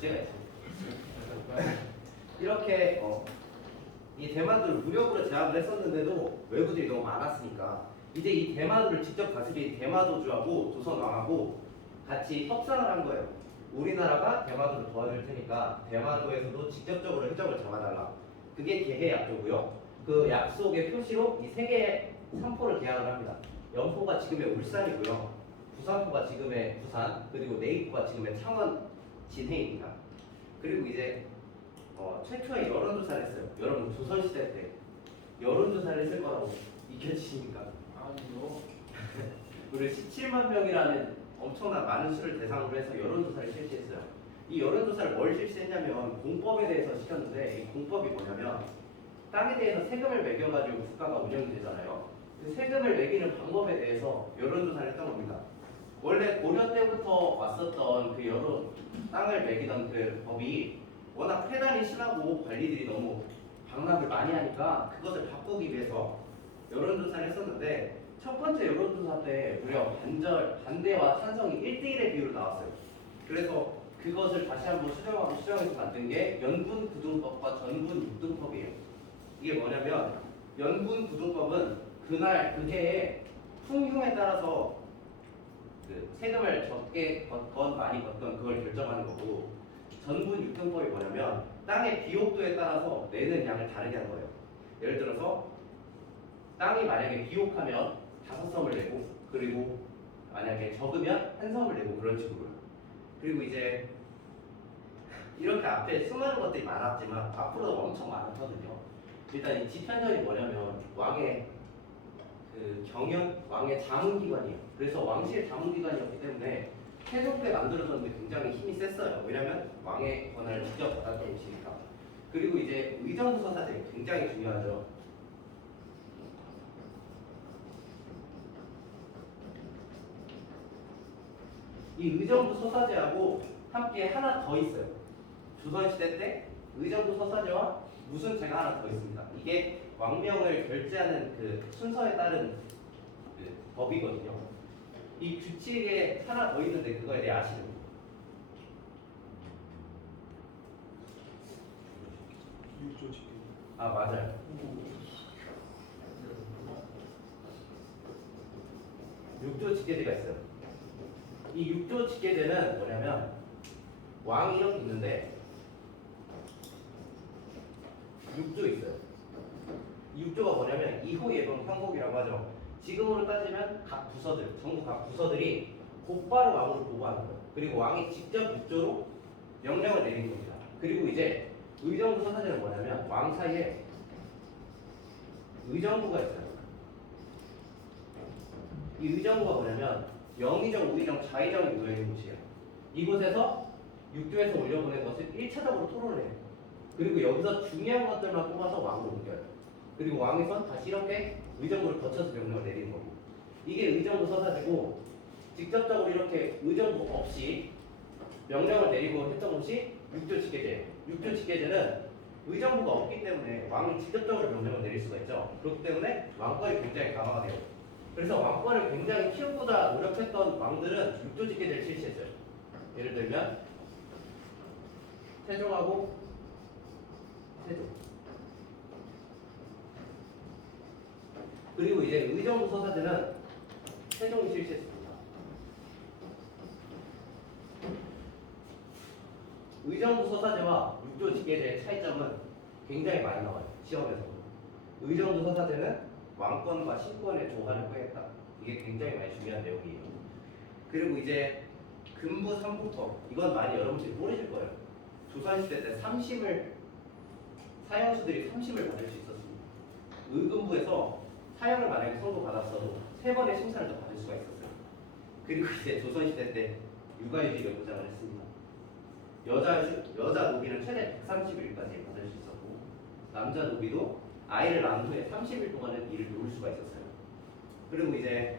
주제가 있어. 이렇게 이 대마도를 무력으로 제압을 했었는데도 왜구들이 너무 많았으니까 이제 이 대마도를 직접 다스린 대마도주하고 조선왕하고 같이 협상을 한 거예요. 우리나라가 대마도를 도와줄 테니까 대마도에서도 직접적으로 해적을 잡아달라. 그게 계해약조고요. 그 약속의 표시로 이 세 개의 삼포를 계약을 합니다. 연포가 지금의 울산이고요. 부산포가 지금의 부산, 그리고 내입포가 지금의 창원 진해입니다. 그리고 이제 최초의 여론조사를 했어요. 여러분 조선시대 때 여론조사를 했을 거라고 믿겨지십니까? 아니요. 우리 17만 명이라는 엄청난 많은 수를 대상으로 해서 여론조사를 실시했어요. 이 여론조사를 뭘 실시했냐면 공법에 대해서 시켰는데 이 공법이 뭐냐면 땅에 대해서 세금을 매겨가지고 국가가 운영이 되잖아요. 그 세금을 매기는 방법에 대해서 여론조사를 했던 겁니다. 원래 고려 때부터 왔었던 그 여론 땅을 매기던 그 법이 워낙 폐단이 심하고 관리들이 너무 방랑을 많이 하니까 그것을 바꾸기 위해서 여론조사를 했었는데 첫 번째 여론조사 때 무려 반대와 찬성이 1대1의 비율로 나왔어요. 그래서 그것을 다시 한번 수정하고 수정해서 만든 게 연분구등법과 전분육등법이에요. 이게 뭐냐면 연분구등법은 그날 그 해의 풍흉에 따라서 그 세금을 적게 걷건 많이 걷건 그걸 결정하는 거고 전분육등법이 뭐냐면 땅의 비옥도에 따라서 내는 양을 다르게 하는 거예요. 예를 들어서 땅이 만약에 비옥하면 5섬을 내고 그리고 만약에 적으면 1섬을 내고 그런 식으로요. 그리고 이제 이렇게 앞에 수많은 것들이 많았지만 앞으로도 엄청 많거든요. 일단 이 집현전이 뭐냐면 왕의 그 경연, 왕의 자문기관이에요. 그래서 왕실 자문기관이었기 때문에 세종 때 만들어졌는데 굉장히 힘이 셌어요. 왜냐면 왕의 권한을 직접 받았던 곳이니까. 그리고 이제 의정부 서사제 굉장히 중요하죠. 이 의정부 서사제하고 함께 하나 더 있어요. 조선시대 때 의정부 서사제와 무슨 제가 하나 더 있습니다. 이게 왕명을 결제하는 그 순서에 따른 그 법이거든요. 이 규칙에 하나 더 있는데 그거에 대해 아시는 분? 육조 집계. 아 맞아요. 육조 직계제가 있어요. 이 육조 직계제는 뭐냐면 왕이 이렇게 있는데 6조 있어요. 이 6조가 뭐냐면 이후 예방 형국이라고 하죠. 지금으로 따지면 각 부서들, 전국 각 부서들이 곧바로 왕으로 보고하는 거예요. 그리고 왕이 직접 6조로 명령을 내리는 겁니다. 그리고 이제 의정부 서사제는 뭐냐면 왕 사이에 의정부가 있어요. 이 의정부가 뭐냐면 영의정, 우의정, 좌의정이 모여있는 곳이에요. 이곳에서 6조에서 올려보낸 것을 1차적으로 토론을 해요. 그리고 여기서 중요한 것들만 뽑아서 왕으로 옮겨요. 그리고 왕에선 다시 이렇게 의정부를 거쳐서 명령을 내리는 거고. 이게 의정부 서사제고 직접적으로 이렇게 의정부 없이 명령을 내리고 했던 것이 6조 직계제예요. 6조 직계제는 의정부가 없기 때문에 왕이 직접적으로 명령을 내릴 수가 있죠. 그렇기 때문에 왕권이 굉장히 강화가 돼요. 그래서 왕권을 굉장히 키우고자 노력했던 왕들은 6조 직계제를 실시했어요. 예를 들면 세종하고 세종. 그리고 이제 의정부 서사제는 세종이 실시했습니다. 의정부 서사제와 6조 직계제의 차이점은 굉장히 많이 나와요. 시험에서. 의정부 서사제는 왕권과 신권의 조화를 꾀했다. 이게 굉장히 많이 중요한 내용이에요. 그리고 이제 금부 삼부법. 이건 많이 여러분들이 모르실 거예요. 조선시대 때 사형수들이 3심을 받을 수 있었습니다. 의금부에서 사형을 만약에 선고받았어도 3번의 심사를 더 받을 수가 있었어요. 그리고 이제 조선시대 때 육아휴직을 보장을 했습니다. 여자 노비는 최대 130일까지 받을 수 있었고 남자 노비도 아이를 낳은 후에 30일 동안은 일을 놓을 수가 있었어요. 그리고 이제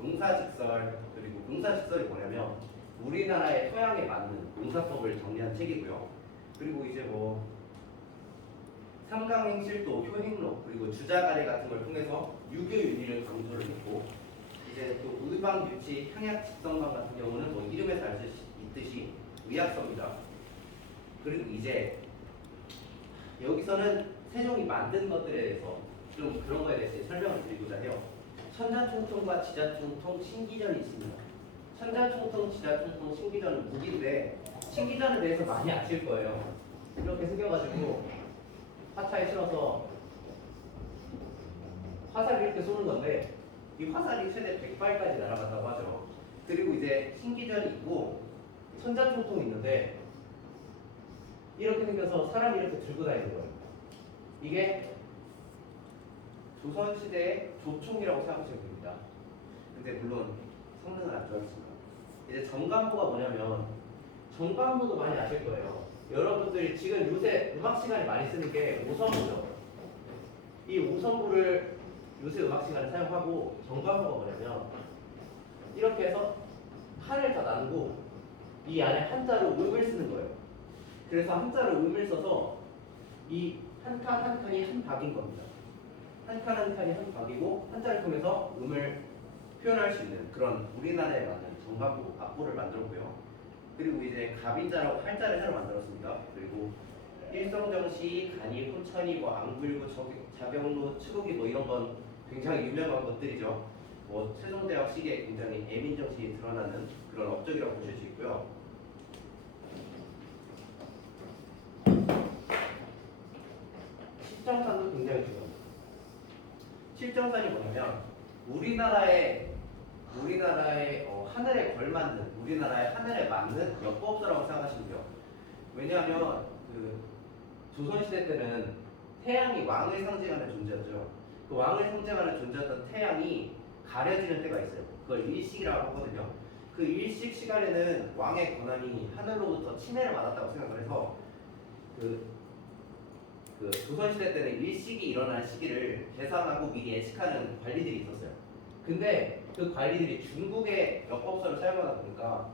농사직설, 그리고 농사직설이 뭐냐면 우리나라의 토양에 맞는 농사법을 정리한 책이고요. 그리고 이제 삼강행실도, 효행록, 그리고 주자가래 같은 걸 통해서 유교윤리를 강조를 했고, 이제 또 의방규칙, 향약 직선방 같은 경우는 이름에서 알 수 있듯이 의학서입니다. 그리고 이제 여기서는 세종이 만든 것들에 대해서 좀 그런 거에 대해서 설명을 드리고자 해요. 천자총통과 지자총통, 신기전이 있습니다. 천자총통, 지자총통, 신기전은 무기인데 신기전에 대해서 많이 아실 거예요. 이렇게 숙여가지고 화차에 실어서 화살을 이렇게 쏘는 건데 이 화살이 최대 100발까지 날아간다고 하죠. 그리고 이제 신기전이 있고 천자총통이 있는데 이렇게 생겨서 사람이 이렇게 들고 다니는 거예요. 이게 조선시대의 조총이라고 생각하시면 됩니다. 근데 물론 성능은 안 좋았습니다. 이제 정관부가 뭐냐면 정관부도 많이 아실 거예요. 여러분들이 지금 요새 음악 시간에 많이 쓰는 게 오선부죠. 이 오선부를 요새 음악 시간에 사용하고 정관부가 뭐냐면 이렇게 해서 칸을 다 나누고 이 안에 한자로 음을 쓰는 거예요. 그래서 한자로 음을 써서 이 한 칸 한 칸이 한 박인 겁니다. 한 칸 한 칸이 한 박이고 한자를 통해서 음을 표현할 수 있는 그런 우리나라에 맞는 정관부 악보를 만들었고요. 그리고 이제 갑인자라고 활자를 새로 만들었습니다. 그리고 일성정시, 간이, 혼천이, 뭐 앙불구, 자경루, 추국이 뭐 이런 건 굉장히 유명한 것들이죠. 뭐 세종대왕 시기에 굉장히 애민정신이 드러나는 그런 업적이라고 보실 수 있고요. 실정산도 굉장히 중요합니다. 실정산이 뭐냐면 우리나라의 하늘에 걸맞는 우리나라의 하늘에 맞는 역법서라고 생각하시면 돼요. 왜냐하면 그 조선시대 때는 태양이 왕을 상징하는 존재였죠. 그 왕을 상징하는 존재였던 태양이 가려지는 때가 있어요. 그걸 일식이라고 하거든요. 그 일식 시간에는 왕의 권한이 하늘로부터 침해를 받았다고 생각을 해서 그 조선시대 때는 일식이 일어날 시기를 계산하고 미리 예측하는 관리들이 있었어요. 근데 그 관리들이 중국의 역법서를 사용하다 보니까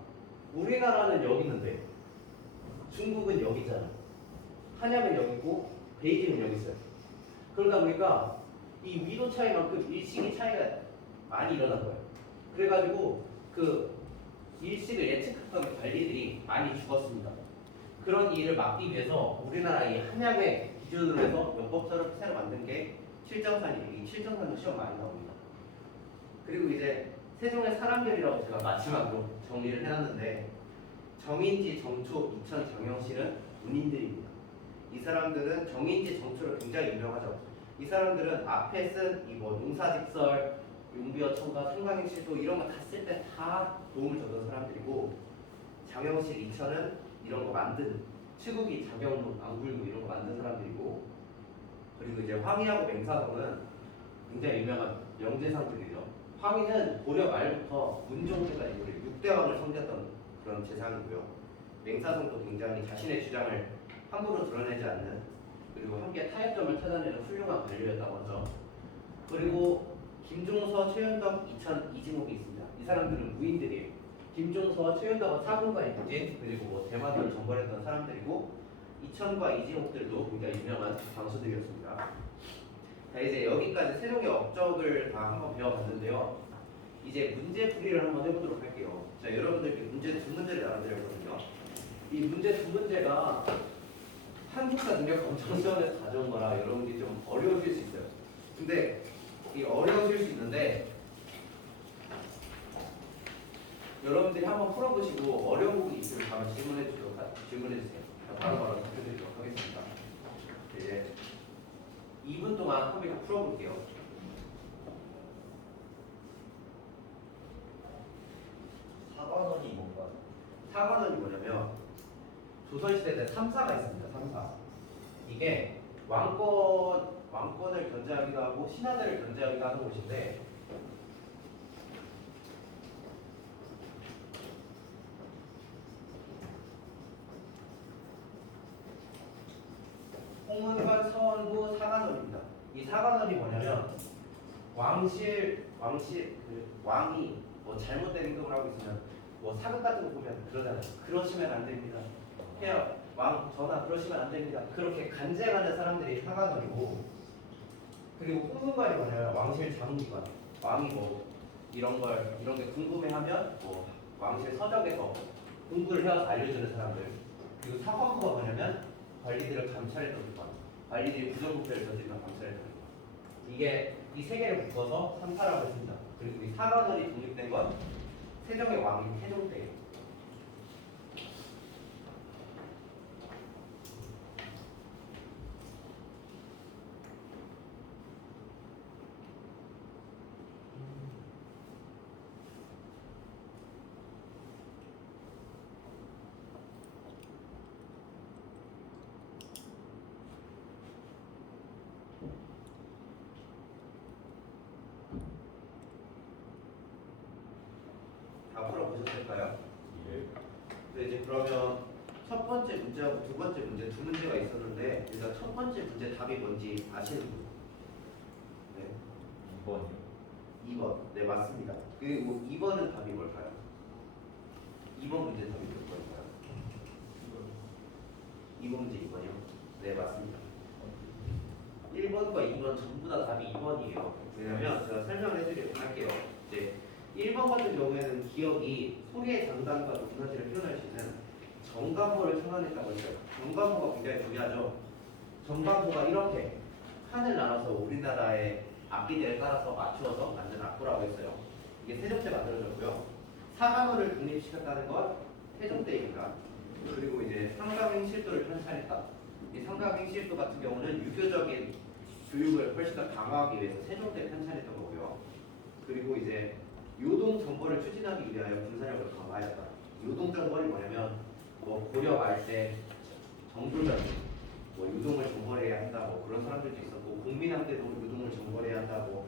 우리나라는 여기 있는데 중국은 여기 있잖아. 한양은 여기 있고 베이징은 여기 있어요. 그러다 보니까 이 위도 차이만큼 일식의 차이가 많이 일어난 거예요. 그래가지고 그 일식을 예측했던 관리들이 많이 죽었습니다. 그런 일을 막기 위해서 우리나라 이 한양의 기준으로 해서 역법서를 새로 만든 게 칠정산이에요. 이 칠정산도 시험 많이 나옵니다. 그리고 이제 세종의 사람들이라고 제가 마지막으로 정리를 해놨는데 정인지, 정초, 이천, 장영실은 문인들입니다. 이 사람들은 정인지, 정초로 굉장히 유명하죠. 이 사람들은 앞에 쓴 이 뭐 농사직설, 용비어 첨가, 성강행실도 이런 거 다 쓸 때 다 도움을 줬던 사람들이고 장영실, 이천은 이런 거 만든 치국이, 자경루, 앙불구 이런 거 만든 사람들이고 그리고 이제 황희하고 맹사성은 굉장히 유명한 명재상들이죠. 황희는 고려 말부터 문종 때까지 우리 6대왕을 섬겼던 그런 재상이고요. 맹사성도 굉장히 자신의 주장을 함부로 드러내지 않는 그리고 함께 타협점을 찾아내는 훌륭한 관료였다고 하죠. 그리고 김종서, 최윤덕, 이천, 이징옥이 있습니다. 이 사람들은 무인들이에요. 김종서, 최윤덕은 사군과 입진 그리고 뭐 대마도를 정벌했던 사람들이고 이천과 이징옥들도 굉장히 유명한 장수들이었습니다. 자 이제 여기까지 세종의 업적을 다 한번 배워봤는데요. 이제 문제풀이를 한번 해보도록 할게요. 자 여러분들께 문제 두 문제를 나눠드렸거든요. 이 문제 두 문제가 한국사 능력 검정 시험에서 가져온 거라 여러분들이 좀 어려우실 수 있어요. 근데 이 어려우실 수 있는데 여러분들이 한번 풀어보시고 어려운 부분이 있으면 바로 질문해 주세요. 바로 답변드리도록 하겠습니다. 이제 2분 동안 한번 다 풀어볼게요. 4번원이 뭔가? 4번은 뭐냐면 조선시대 때 3사가 있습니다. 3사. 이게 왕권을 견제하기도 하고 신하들을 견제하기도 하는 곳인데 홍문관, 서원부, 사관원입니다. 이 사관원이 뭐냐면 왕이 뭐 잘못된 행동을 하고 있으면 뭐 사극 같은 거 보면 그러잖아요. 그러시면 안 됩니다. 해요. 왕 전하 그러시면 안 됩니다. 그렇게 간쟁하는 사람들이 사관원이고 그리고 홍문관이 뭐냐면 왕실 자문기관. 왕이 뭐 이런 게 궁금해하면 뭐 왕실 서적에서 공부를 해서 알려주는 사람들. 그리고 사관부가 뭐냐면 관리들을 감찰했던 기관, 관리들이 부정부패를 저지르면 감찰했던 기관. 이게 이 세 개를 묶어서 3사라고 했습니다. 그리고 이 사관원이 독립된 건 세종의 왕인 태종 때예요. 다 풀어보셨을까요? 네, 이제 그러면 첫 번째 문제하고 두 번째 문제 두 문제가 있었는데 일단 첫 번째 문제 답이 뭔지 아시는 분? 네, 2번이요. 2번. 네, 맞습니다. 그리고 2번은 답이 뭘까요? 2번 문제 답이 뭘까요? 2번 문제 2번이요? 네, 맞습니다. 1번과 2번 전부 다 답이 2번이에요. 왜냐면 제가 설명을 해드리도록 할게요. 이제 1번 같은 경우에는 기억이 소리의 장단과 높낮이를 표현할 수 있는 정관보를 청산했다고 했어요. 정관보가 굉장히 중요하죠. 정관보가 이렇게 칸을 나눠서 우리나라의 악기들에 따라서 맞추어서 만든 악보라고 했어요. 이게 세종 때 만들어졌고요. 사관원을 독립시켰다는 건 태종 때입니다. 그리고 이제 삼강행실도를 편찬했다. 이 삼강행실도 같은 경우는 유교적인 교육을 훨씬 더 강화하기 위해서 세종 때 편찬했던 거고요. 그리고 이제 요동 정벌을 추진하기 위하여 군사력을 강화하였다. 요동 정벌이 뭐냐면 뭐 고려 말때 정조전 뭐 유동을 정벌해야 한다 뭐 그런 사람들도 있었고 공민왕 때도 유동을 정벌해야 한다고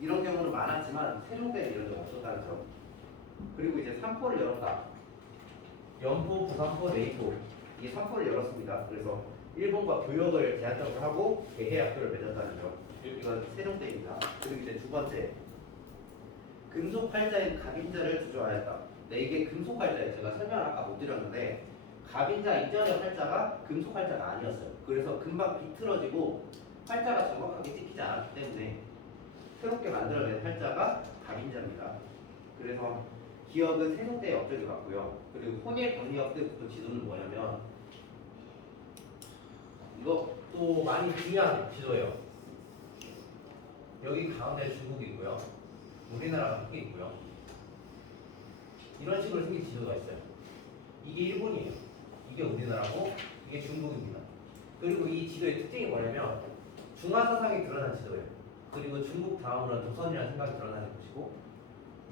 이런 경우는 많았지만 세종 때는 이런 적 없었다는 점. 그리고 이제 삼포를 열었다. 연포, 부산포, 내포 이 삼포를 열었습니다. 그래서 일본과 교역을 제한적으로 하고 개해약도를 맺었다는 점. 이건 세종 때입니다. 그리고 이제 두 번째 금속 활자인 갑인자를 주저하였다. 네, 이게 금속 활자예요. 제가 설명을 아까 못 드렸는데 갑인자 이전의 활자가 금속 활자가 아니었어요. 그래서 금방 비틀어지고 활자가 정확하게 찍히지 않았기 때문에 새롭게 만들어낸 활자가 갑인자입니다. 그래서 기억은 세종 때의 업적이 같고요. 그리고 혼일 병력 때부터 지도는 뭐냐면 이것도 많이 중요한 지도예요. 여기 가운데 중국이 있고요. 우리나라가 크게 있고요. 이런 식으로 생긴 지도가 있어요. 이게 일본이에요. 이게 우리나라고 이게 중국입니다. 그리고 이 지도의 특징이 뭐냐면 중화사상이 드러난 지도예요. 그리고 중국 다음으로는 조선이라는 생각이 드러나는 것이고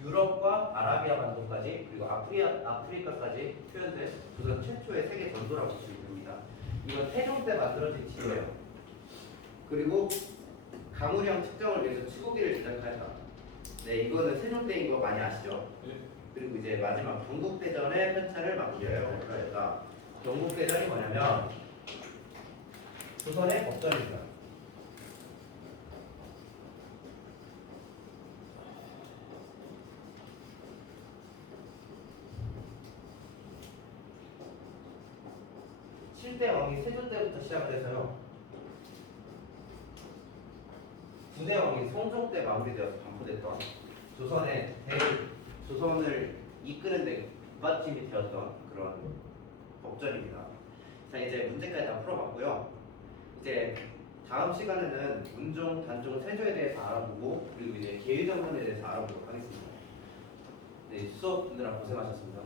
유럽과 아라비아 반도까지 그리고 아프리카까지 표현된 조선 최초의 세계 전도라고 볼 수 있습니다. 이건 태종 때 만들어진 지도예요. 그리고 강우량 측정을 위해서 치고기를 제작하였다. 네, 이거는 세종 때인 거 많이 아시죠? 그리고 이제 마지막 경국대전의 편찬을 마무리하였다. 경국대전이 뭐냐면 조선의 법전입니다. 칠대 왕이 세종 때부터 시작돼서요. 9대 왕이 성종 때 마무리되어서 반포됐던 조선을 이끄는 데 뒷받침이 되었던 그런 법전입니다. 자, 이제 문제까지 다 풀어봤고요. 이제 다음 시간에는 문종, 단종, 세조에 대해서 알아보고 그리고 이제 계유정권에 대해서 알아보도록 하겠습니다. 네, 수업 듣느라 고생하셨습니다.